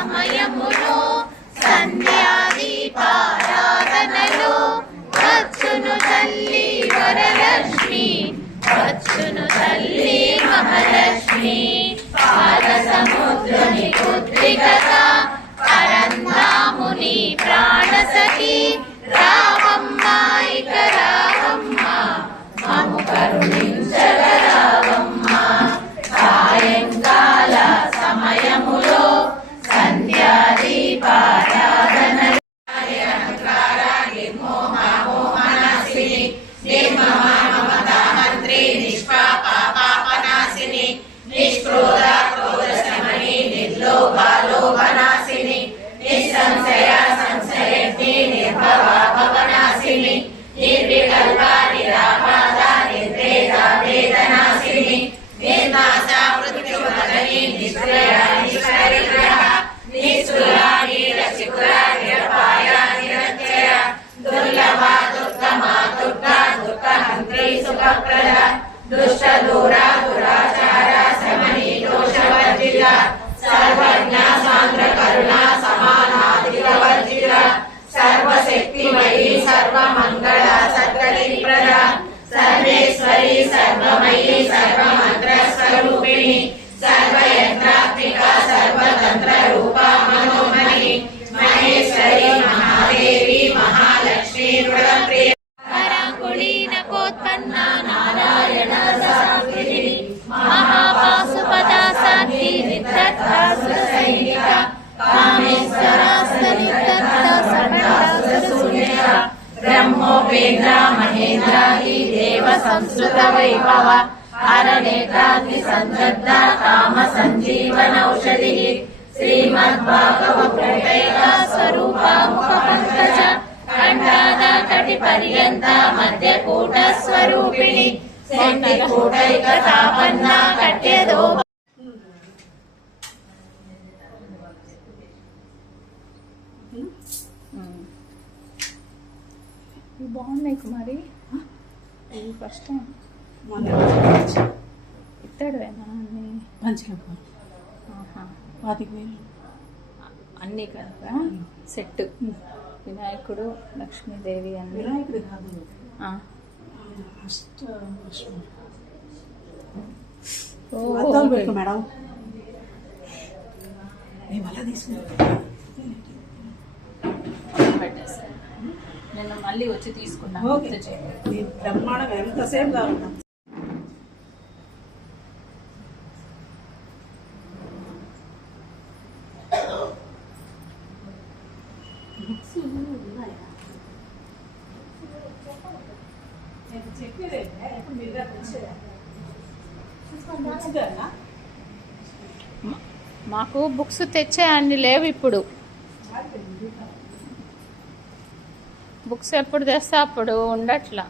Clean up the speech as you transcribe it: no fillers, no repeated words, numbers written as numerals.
సమయములో సంధ్యాదీపారాధనలో వచ్చును తల్లి వరలక్ష్మి, వచ్చును తల్లి మహాలక్ష్మి. పాల సముద్రుని పుత్రికగా పరంధాముని ప్రాణసఖి రావమ్మ, ఇక రావమ్మ, మము కరుణించగ రావమ్మ. సాయంకాల సమయములో సంధ్యాదీపారాధన నిర్మోహనాశిని, నిర్మమామమతామంత్రి, నిష్పాపాపాపనాశిని, నిష్క్రోధ క్రోధశమని, నిర్లోభాలోభనాశిని, నిస్సంశయ సంశయజ్ఞి, నిర్భవ భవనాశిని, నిర్వికల్ప నిరాపాద నిర్వేద వేదనాశిని, నిర్నాశ మృత్యుమదని, నిష్క్రయ నిష్కరిగ్రహ, నిష్ఠుర నీరచికుర, నిరపాయ నిరత్యయ, దుర్లభ దుర్గమ దుర్గా దుఃఖహంత్రి సుఖప్రద, దుష్ట దూర దురాచార శమని దోషవర్జిత, సర్వజ్ఞ సాంద్ర కరుణ సమానాధికవర్జిత, సర్వశక్తిమయీ సర్వమంగళ సద్గతి ప్రద, సర్వేశ్వరి సర్వమయీ సర్వమంత్ర స్వరూపిణి, సర్వయంత్రాత్మిక సర్వతంత్ర రూప మనోమణి, మహేశ్వరి మహాదేవి మహాలక్ష్మి రుణప్రియ, పరాంకుళీనకోత్పన్న నారాయణ సాక్షి, మహాపాశుపద సాక్షి విద్రత్తాసుర సైనిక, కామేశ్వరాస్త నిర్దత్త సకలాసురశూన్య, బ్రహ్మోపేంద్ర మహేంద్రాది దేవ సంస్కృత వైభవ, హరనేత్రాగ్ని సందగ్ధ కామ సంజీవనౌషధి, శ్రీమద్భాగవతేక స్వరూప ముఖ పంకజ, ఖండాద కటి పర్యంత మధ్యకూట స్వరూపిణి, శక్తికూటైక తాపన్న కట్యదో. బాగున్నాయి కుమారి, ఇది ఫస్ట్ టైం ఇత్తడవేనా అన్ని అన్నీ కదా సెట్. వినాయకుడు లక్ష్మీదేవి అన్ని. వినాయకుడు కాదు, మేడం మేము అలా తీసుకుంటాం. నేను మళ్ళీ వచ్చి తీసుకున్నాను. బ్రహ్మాండంగా ఎంతసేపు కావాలన్నా మాకు బుక్స్ తెచ్చేయండి, లేవు ఇప్పుడు. బుక్స్ ఎప్పుడు తెస్తే అప్పుడు ఉండట్లా.